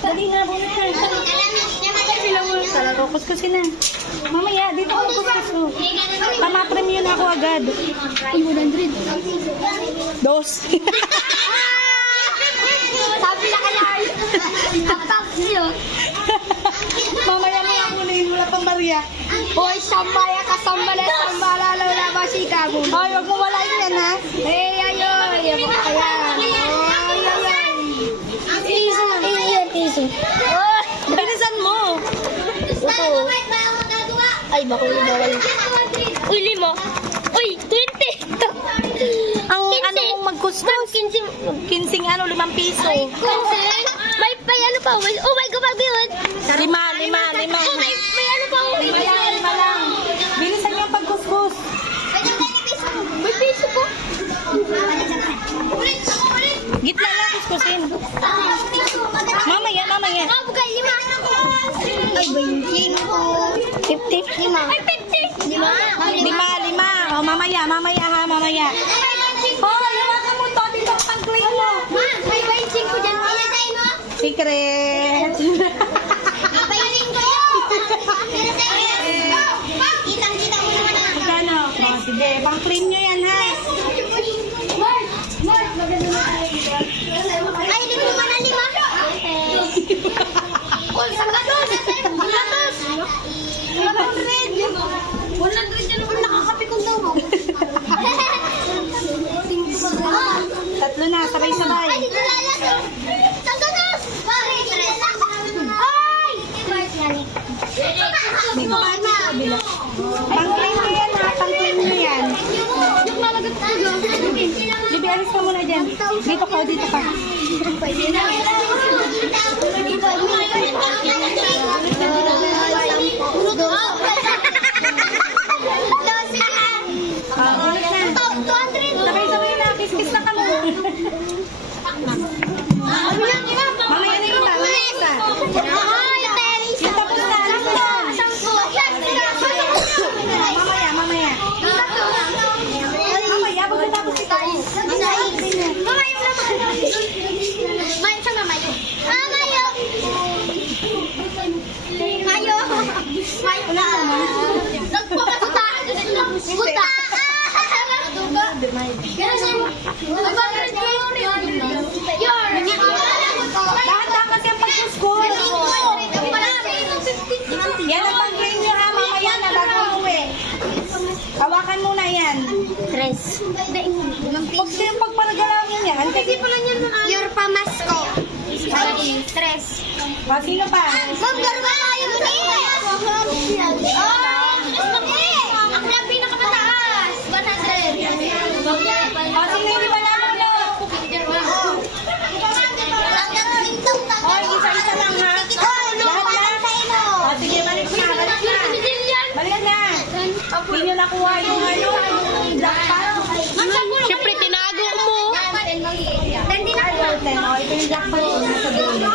Dali na, bunot na. Talaga, kuskusin na. Mamaya, dito ako kuskus. Pamapremyo na ako agad. Ay, 100. Dos. Sabi na ka lang. Apaksyo. Mamaya mo ang ulihin, wala pang barya. Hoy, sambaya ka, sambala, sambala, wala ba si Kago? Ay, huwag mo walain yan, ha? Ayoy, yan mo kaya. Piso. Bilisan mo. Ay, bawal. Uy, 5. Uy, 20. Ang ano mong magkuskus? 15 ano, 5 piso. May ano pa? Oh my God, magbiyon. 5. May ano pa? Lima lang. Bilisan niyo ang pagkuskus. May piso po. Gitna lang kuskusin. Mamaya. Ah, bukan 5. Ay, 25. 50. 5. Ay, 50. 5. 5. O, mamaya ha, mamaya. Oh, iwasan mo to. Dito ang pang-click mo. May 25 dyan. Ayan tayo, no? Secret. Papayanin ko yun. Kitang-kita mo naman na. Magkano? Oh, sige, pang-clean nyo yan, ha? Mark, maganda na tayo. Ay, hindi mo naman ang 5. Kung saan ka doon? 100 yan naman nakakapi kong daw mo. Tatlo na, sabay-sabay. Ay, dito lalas. Saan ka doon? Ay! Dito ka na. Pang-clean nyo yan, ha? Pang-clean nyo yan. Yung malagat ko doon. Libi, alis ka muna dyan. Dito ka. Pwede na. Ulit na. 200. Sabay-sabay na, kiss-kiss na kamo. Mamaya na iba, mamaya isa. Yung tapos na, alis na. Mamaya. Mamaya, pagkatapos ito. Dahan-dahan kasi ang pagkuskul. Yan ang pag-clean nyo, ha? Mamaya na, bago umuwi. Hawakan muna yan. Huwag silang pagparagalangin yan. Kasi Your pamasko. Ay, tres. sino pa? Ma'am, garuga tayo ako na pinakamataas. 100. Sino hindi ba namin na? Hoy, isa-isa lang, ha? Lahat. Sige, balik na. Balik na. Hindi nyo nakuha yung jackpot. Siyempre, tinago mo. Ito yung jackpot. Nasa dulo.